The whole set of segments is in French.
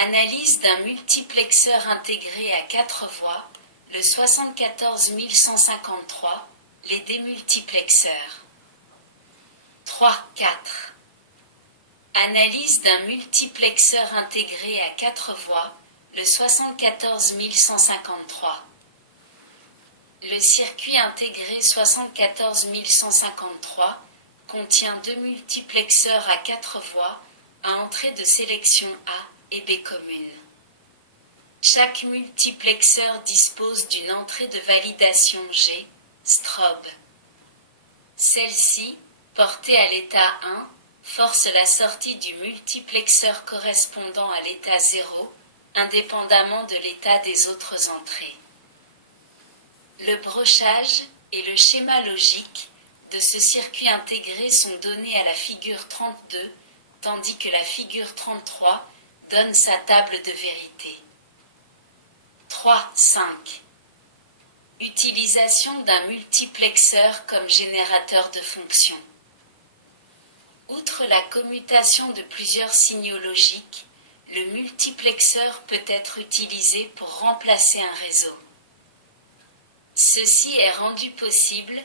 Analyse d'un multiplexeur intégré à 4 voies, le 74153, les démultiplexeurs. 3.4. Analyse d'un multiplexeur intégré à 4 voies, le 74153. Le circuit intégré 74153 contient deux multiplexeurs à 4 voies, à entrée de sélection A et B communes. Chaque multiplexeur dispose d'une entrée de validation G, strobe. Celle-ci, portée à l'état 1, force la sortie du multiplexeur correspondant à l'état 0, indépendamment de l'état des autres entrées. Le brochage et le schéma logique de ce circuit intégré sont donnés à la figure 32, tandis que la figure 33 donne sa table de vérité. 3.5. Utilisation d'un multiplexeur comme générateur de fonctions. Outre la commutation de plusieurs signaux logiques, le multiplexeur peut être utilisé pour remplacer un réseau. Ceci est rendu possible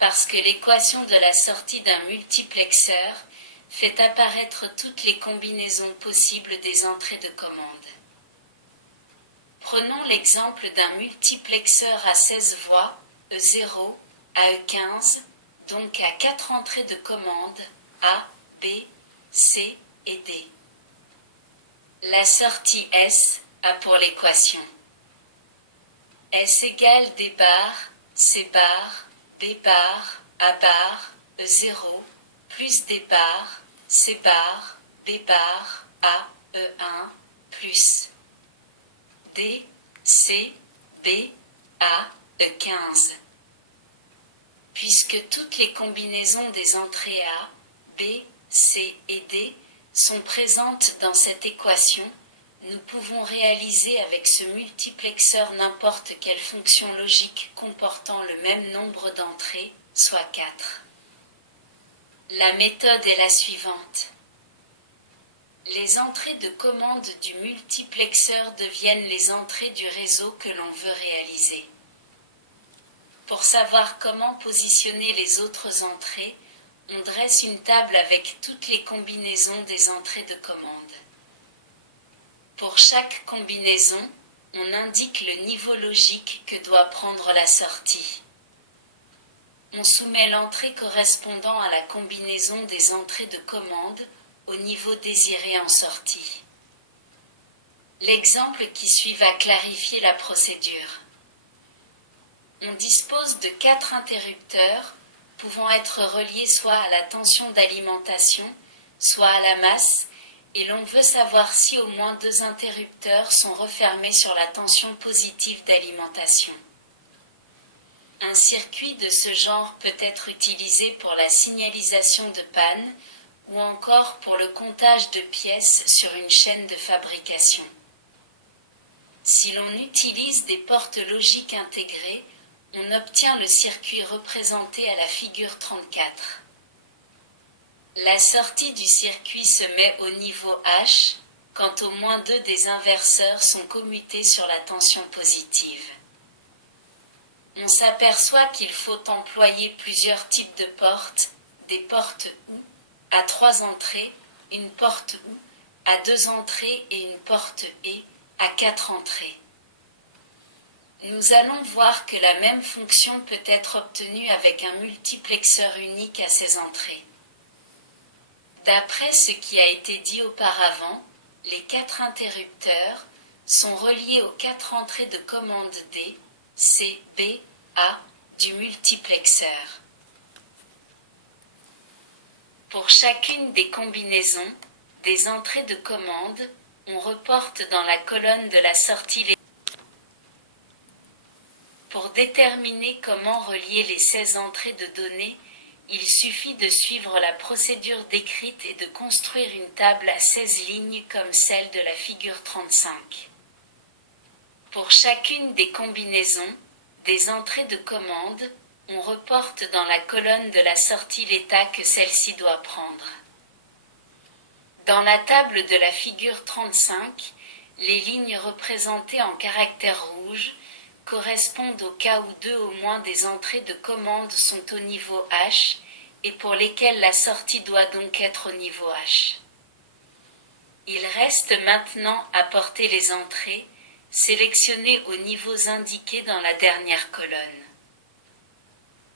parce que l'équation de la sortie d'un multiplexeur fait apparaître toutes les combinaisons possibles des entrées de commande. Prenons l'exemple d'un multiplexeur à 16 voies, E0 à E15, donc à 4 entrées de commande, A, B, C et D. La sortie S a pour l'équation S égale D bar, C bar, B bar, A bar, E0, plus D bar, C bar, B bar, A, E1, plus D, C, B, A, E15. Puisque toutes les combinaisons des entrées A, B, C et D sont présentes dans cette équation, nous pouvons réaliser avec ce multiplexeur n'importe quelle fonction logique comportant le même nombre d'entrées, soit 4. La méthode est la suivante. Les entrées de commande du multiplexeur deviennent les entrées du réseau que l'on veut réaliser. Pour savoir comment positionner les autres entrées, on dresse une table avec toutes les combinaisons des entrées de commande. Pour chaque combinaison, on indique le niveau logique que doit prendre la sortie. On soumet l'entrée correspondant à la combinaison des entrées de commande au niveau désiré en sortie. L'exemple qui suit va clarifier la procédure. On dispose de 4 interrupteurs pouvant être reliés soit à la tension d'alimentation, soit à la masse, et l'on veut savoir si au moins 2 interrupteurs sont refermés sur la tension positive d'alimentation. Un circuit de ce genre peut être utilisé pour la signalisation de panne ou encore pour le comptage de pièces sur une chaîne de fabrication. Si l'on utilise des portes logiques intégrées, on obtient le circuit représenté à la figure 34. La sortie du circuit se met au niveau H, quand au moins 2 des inverseurs sont commutés sur la tension positive. On s'aperçoit qu'il faut employer plusieurs types de portes, des portes OU à 3 entrées, une porte OU à 2 entrées et une porte E à 4 entrées. Nous allons voir que la même fonction peut être obtenue avec un multiplexeur unique à ses entrées. D'après ce qui a été dit auparavant, les 4 interrupteurs sont reliés aux 4 entrées de commande D, C, B, A du multiplexeur. Pour chacune des combinaisons des entrées de commande, on reporte dans la colonne de la sortie les. Pour déterminer comment relier les 16 entrées de données, il suffit de suivre la procédure décrite et de construire une table à 16 lignes comme celle de la figure 35. Pour chacune des combinaisons des entrées de commande, on reporte dans la colonne de la sortie l'état que celle-ci doit prendre. Dans la table de la figure 35, Les lignes représentées en caractères rouges correspondent au cas où deux au moins des entrées de commande sont au niveau H, et pour lesquelles la sortie doit donc être au niveau H. Il reste maintenant à porter les entrées, sélectionnées aux niveaux indiqués dans la dernière colonne.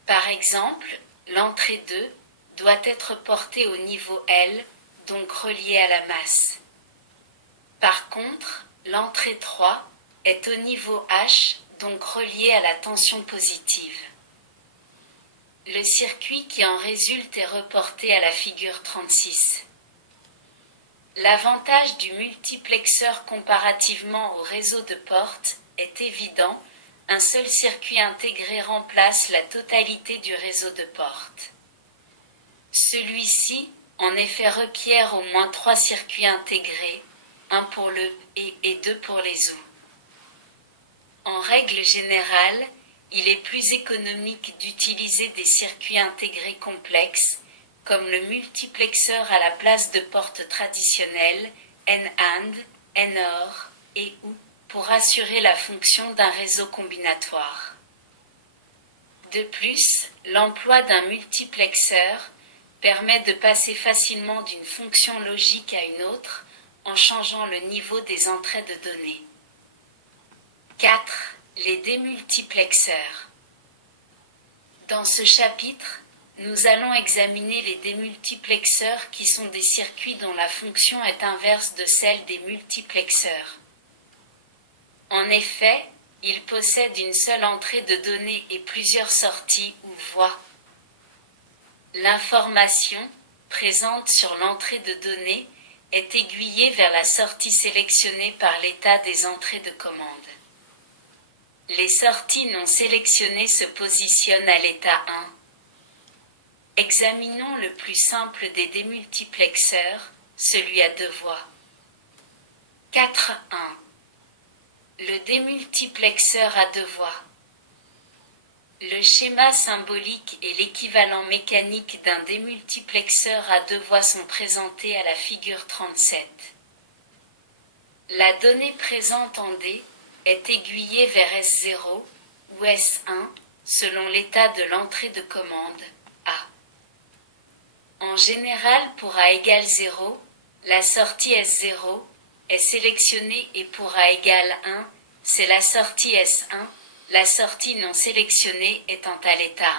Par exemple, l'entrée 2 doit être portée au niveau L, donc reliée à la masse. Par contre, l'entrée 3 est au niveau H, donc reliée à la tension positive. Le circuit qui en résulte est reporté à la figure 36. L'avantage du multiplexeur comparativement au réseau de portes est évident, un seul circuit intégré remplace la totalité du réseau de portes. Celui-ci, en effet, requiert au moins 3 circuits intégrés, un pour le et 2 pour les OU. En règle générale, il est plus économique d'utiliser des circuits intégrés complexes, comme le multiplexeur à la place de portes traditionnelles, N-AND, N-OR et OU, pour assurer la fonction d'un réseau combinatoire. De plus, l'emploi d'un multiplexeur permet de passer facilement d'une fonction logique à une autre en changeant le niveau des entrées de données. 4. Les démultiplexeurs. Dans ce chapitre, nous allons examiner les démultiplexeurs qui sont des circuits dont la fonction est inverse de celle des multiplexeurs. En effet, ils possèdent une seule entrée de données et plusieurs sorties ou voies. L'information, présente sur l'entrée de données, est aiguillée vers la sortie sélectionnée par l'état des entrées de commande. Les sorties non sélectionnées se positionnent à l'état 1. Examinons le plus simple des démultiplexeurs, celui à deux voies. 4.1. Le démultiplexeur à deux voies. Le schéma symbolique et l'équivalent mécanique d'un démultiplexeur à deux voies sont présentés à la figure 37. La donnée présente en D est aiguillée vers S0 ou S1 selon l'état de l'entrée de commande A. En général, pour A égale 0, la sortie S0 est sélectionnée et pour A égale 1, c'est la sortie S1, la sortie non sélectionnée étant à l'état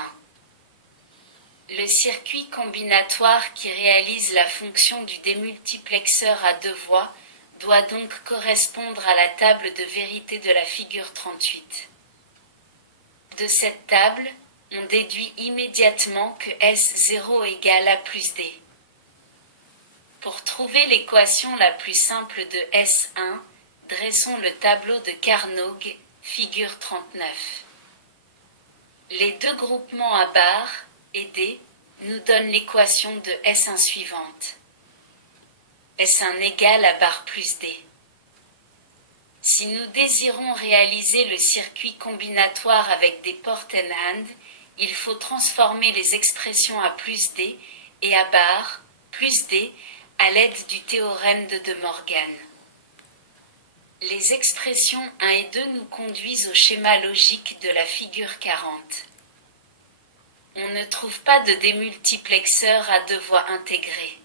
1. Le circuit combinatoire qui réalise la fonction du démultiplexeur à deux voies doit donc correspondre à la table de vérité de la figure 38. De cette table, on déduit immédiatement que S0 égale A plus D. Pour trouver l'équation la plus simple de S1, dressons le tableau de Carnot, figure 39. Les deux groupements à barres et D nous donnent l'équation de S1 suivante. S1 égale à barre plus D. Si nous désirons réaliser le circuit combinatoire avec des portes N-AND, il faut transformer les expressions à plus D et à barre plus D à l'aide du théorème de De Morgan. Les expressions 1 et 2 nous conduisent au schéma logique de la figure 40. On ne trouve pas de démultiplexeur à deux voies intégrées.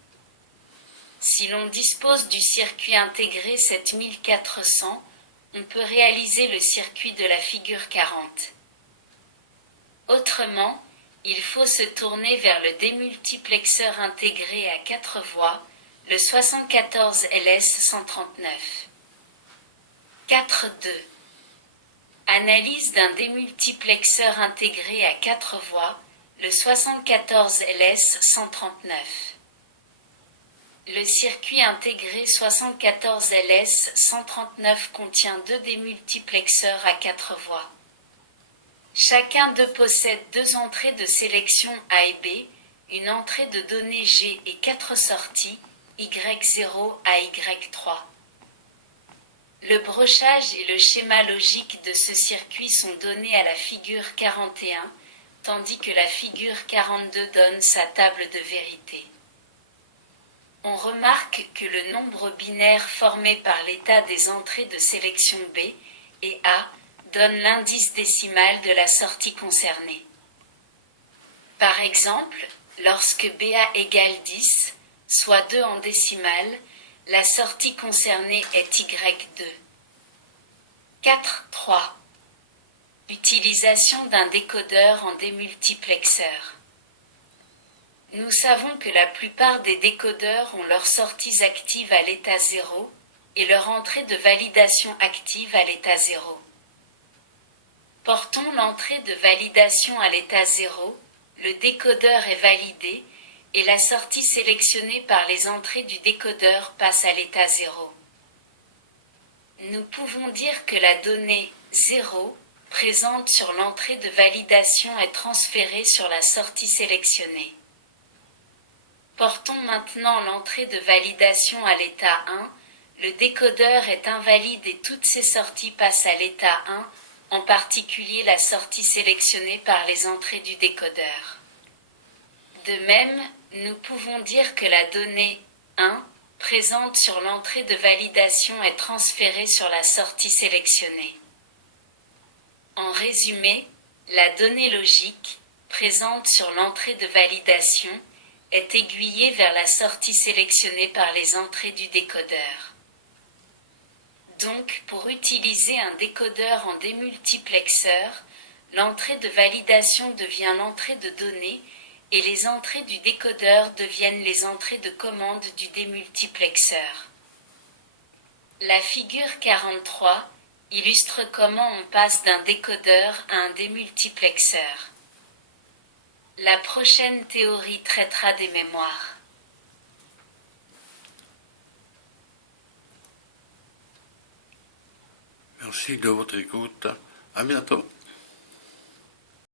Si l'on dispose du circuit intégré 7400, on peut réaliser le circuit de la figure 40. Autrement, il faut se tourner vers le démultiplexeur intégré à 4 voies, le 74LS139. 4.2. Analyse d'un démultiplexeur intégré à 4 voies, le 74LS139. Le circuit intégré 74LS139 contient deux démultiplexeurs à 4 voies. Chacun d'eux possède deux entrées de sélection A et B, une entrée de données G et 4 sorties, Y0 à Y3. Le brochage et le schéma logique de ce circuit sont donnés à la figure 41, tandis que la figure 42 donne sa table de vérité. On remarque que le nombre binaire formé par l'état des entrées de sélection B et A donne l'indice décimal de la sortie concernée. Par exemple, lorsque BA égale 10, soit 2 en décimale, la sortie concernée est Y2. 4.3. Utilisation d'un décodeur en démultiplexeur. Nous savons que la plupart des décodeurs ont leurs sorties actives à l'état 0 et leur entrée de validation active à l'état 0. Portons l'entrée de validation à l'état 0, le décodeur est validé et la sortie sélectionnée par les entrées du décodeur passe à l'état 0. Nous pouvons dire que la donnée 0 présente sur l'entrée de validation est transférée sur la sortie sélectionnée. Portons maintenant l'entrée de validation à l'état 1, le décodeur est invalide et toutes ses sorties passent à l'état 1, en particulier la sortie sélectionnée par les entrées du décodeur. De même, nous pouvons dire que la donnée 1 présente sur l'entrée de validation est transférée sur la sortie sélectionnée. En résumé, la donnée logique, présente sur l'entrée de validation, est aiguillée vers la sortie sélectionnée par les entrées du décodeur. Donc, pour utiliser un décodeur en démultiplexeur, l'entrée de validation devient l'entrée de données et les entrées du décodeur deviennent les entrées de commande du démultiplexeur. La figure 43 illustre comment on passe d'un décodeur à un démultiplexeur. La prochaine théorie traitera des mémoires. Merci de votre écoute. À bientôt.